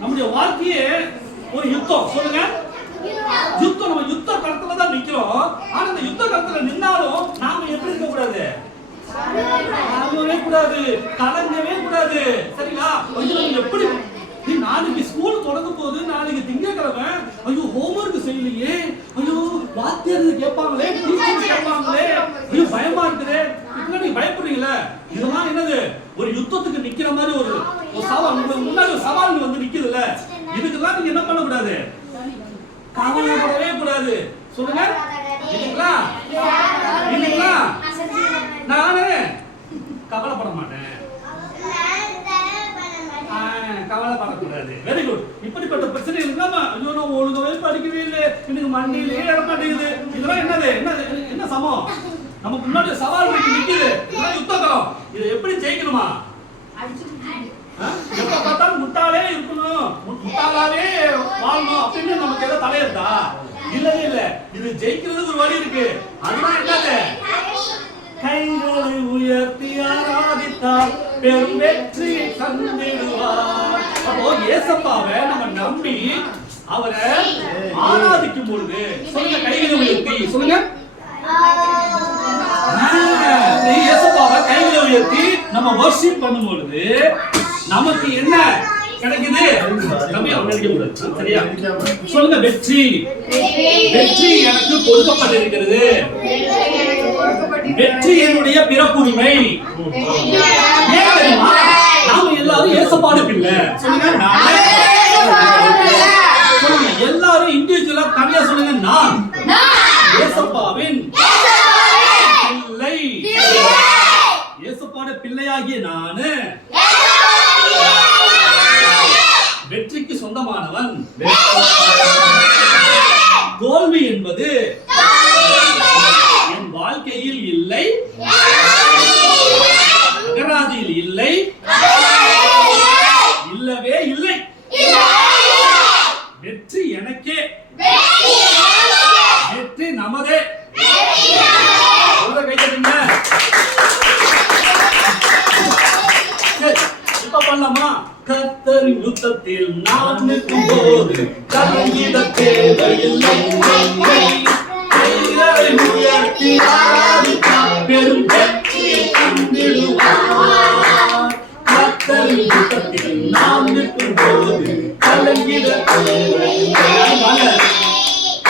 நம்முடைய வாழ்க்கையே ஒரு யுத்தம். சொல்லுங்க, யுத்தம். நம்ம யுத்த களத்துல தான் நிக்கிறோம். ஆனா இந்த யுத்த களத்துல நின்னாலும் நாம எப்படி இருக்க கூடாது? கலங்கவே கூடாது, கலங்கவே கூடாது. சரிங்களா? எப்படி நாளைக்கு ஸ்கூல் தொடங்கும் போது, நாளைக்கு திங்கட்கிழமை, ஐயோ ஹோம்வொர்க் செய்யலையே, ஐயோ வாத்தியார் கேட்பாங்களே, டீச்சர் கேட்பாங்களே, ஐயோ பயமா இருக்குது. இப்ப நீங்க பயப்படுறீங்களா? இதெல்லாம் என்னது? ஒரு யுத்தத்துக்கு நிக்கிற மாதிரி ஒரு சவால். முன்னாடி ஒரு சவால் வந்து நிக்குதுல்ல, இதுக்கெல்லாம் நீங்க என்ன பண்ண கூடாது? கவலைப்படவே கூடாது. சொல்லுங்க, இல்லைங்களா? இல்லைங்களா? நானே கவலைப்பட மாட்டேன், கவலைப்படக்கூடாது. Very good. இப்படிப்பட்ட பிரச்சனை இல்லாம ஐயோ நான் ஒழுங்காவே படிக்கவே இல்லை, எனக்கு மண்டியிலே எழ மாட்டேங்குது, இதெல்லாம் என்னது? என்ன சமம்? நமக்கு முன்னாடி சவால் நிக்குது, இதெல்லாம் யுத்தம். இதை எப்படி ஜெயிக்கணுமா? எப்ப பார்த்தாலும் முட்டாளே இருக்கணும், முட்டாளாவே வாழணும் அப்படின்னு நமக்கு ஏதோ தலையிருந்தா? இல்லவே இல்ல. இது ஜெயிக்கிறதுக்கு ஒரு வழி இருக்கு. அதுதான் என்னது? கைகளை உயர்த்தி ஆராதித்தால் பெரும் வெற்றியை தந்திடுவார். அப்போ ஏசப்பாவை நம்ம நம்பி அவரை ஆராதிக்கும் பொழுது, சொல்லுங்க, கைகளை உயர்த்தி சொல்லுங்க, ஏசப்பாவை கைகளை உயர்த்தி நம்ம வர்ஷிப் பண்ணும் பொழுது நமக்கு என்ன கிடைக்குது? சரியா? சொல்லுங்க, வெற்றி. வெற்றி எனக்கு கொடுக்கப்பட்டிருக்கிறது. வெற்றி என்னுடைய பிறப்புரிமை. ஏன் தெரியுமா? நாம எல்லாரும் ஏசப்பாடு பிள்ளை. சொல்லுங்க, சொல்லுங்க, எல்லாரும் இண்டிவிஜுவலா தனியா சொல்லுங்க, நான் ஏசப்பாவின் பிள்ளை. ஏசப்பாடு பிள்ளையாகிய நானு வெற்றிக்கு சொந்தமானவன். தோல்வி என்பது என் வாழ்க்கையில் இல்லை, அகராதியில் இல்லை, இல்லவே இல்லை. வெற்றி எனக்கே, வெற்றி நமதே. கைத்தட்டுங்க. இப்ப பண்ணலாமா? கர்த்தரின் யுத்தத்தில் நான் நிற்கும் போது கலங்கிட தேவையில்லை, கைகளை உயர்த்தி ஆராதித்தால் பெரும் வெற்றியை தந்திடுவார். கர்த்தரின் யுத்தத்தில் நான் நிற்கும் போது கலங்கிட தேவையில்லை,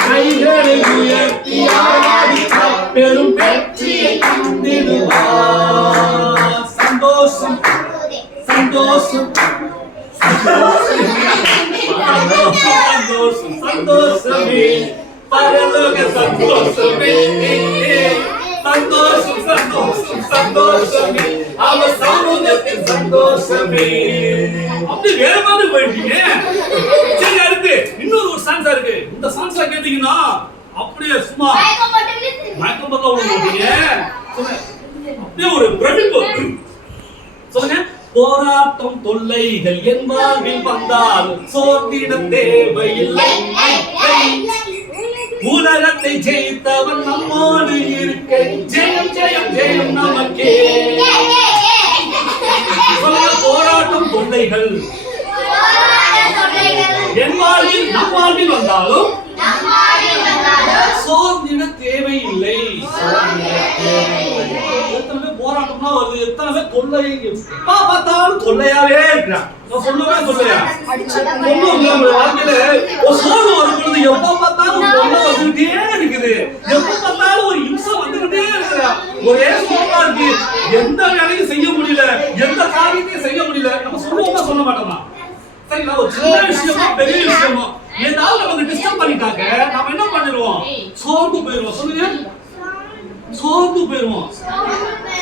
கைகளை உயர்த்தி ஆராதித்தால் பெரும் வெற்றியை தந்திடுவார். சந்தோஷம், சந்தோஷம், சந்தோஷம், சந்தோஷமே, பரலோக சந்தோஷமே, சந்தோஷம், சந்தோஷம், சந்தோஷமே, அவர் சமூகத்தின் சந்தோஷமே. அப்படி வேற மாதிரி போயிட்டீங்க. சரி, அடுத்து இன்னொரு ஒரு சாங்ஸா இருக்கு. இந்த சாங்ஸ்ல கேட்டீங்கன்னா அப்படியே சும்மா மயக்கம் போல விடுவீங்க. அப்படியே ஒரு பிரமிப்பு. சொல்லுங்க, போராட்டம் தொல்லைகள் என் வாழ்வில் வந்தாலும் சோர்ந்திட தேவையில்லை, உலகத்தை ஜெயித்தவன் நம்மோடு இருக்க, ஜெயம் ஜெயம் ஜெயம் நமக்கே. போராட்டம் தொல்லைகள் என் வாழ்வில் நம் வாழ்வில் வந்தாலும் சோர்ந்திட தேவையில்லை. போராட்டம்னா வருது, எத்தனை தொல்லை, எப்ப பார்த்தாலும் தொல்லையாவே இருக்கிறான். சொல்லவே தொல்லையா? வாழ்க்கையில ஒரு சோர்வு வரும்பொழுது எப்ப பார்த்தாலும் தொல்லை வந்துகிட்டே இருக்குது, எப்ப பார்த்தாலும் ஒரு இம்சம் வந்துகிட்டே இருக்கிறா, ஒரே சோர்வா இருக்கு, எந்த வேலையும் செய்ய முடியல, எந்த காரியத்தையும் செய்ய முடியல. நம்ம சொல்லுவோமா சொல்ல மாட்டோமா? சரிங்களா? ஒரு சின்ன விஷயமா பெரிய விஷயமா ஏதாவது நமக்கு டிஸ்டர்ப் பண்ணிட்டாங்க, நம்ம என்ன பண்ணிடுவோம்? சோர்ந்து போயிடுவோம். சொல்லுங்க, சோர்ந்து போயிடுவோம்.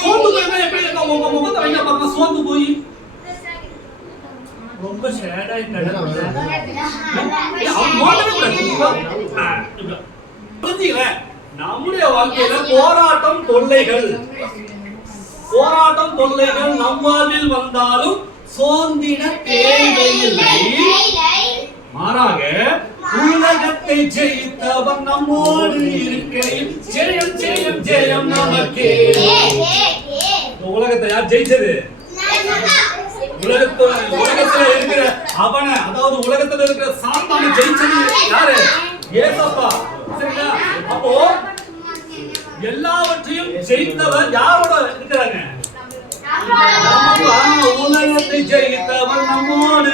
சோர்ந்து போயிட்டா எப்படி இருக்கும்? உங்க முகத்தை வைங்க பார்க்கலாம். சோர்ந்து போய் ரொம்ப சேடா நம்முடைய வாழ்க்கையில போராட்டம் தொல்லைகள், போராட்டம் தொல்லைகள் நம் வாழ்வில் வந்தாலும் சோர்ந்திட தேவையில்லை, மாறாக உலகத்தை ஜெயித்தவன் நம்மோடு இருக்கையில் ஜெயம் ஜெயம் ஜெயம் நமக்கே. உலகத்தை யார் ஜெயிச்சது? உலகத்துல இருக்கிற அவனை, அதாவது உலகத்துல இருக்கிற சாத்தானை ஜெயிச்சது யாரு? ஏசப்பா. சரிங்களா? அப்போ எல்லாவற்றையும் ஜெயித்தவர் யாரோட இருக்கிறாங்க? உலகத்தை ஜெயித்தவர் நம்மோடு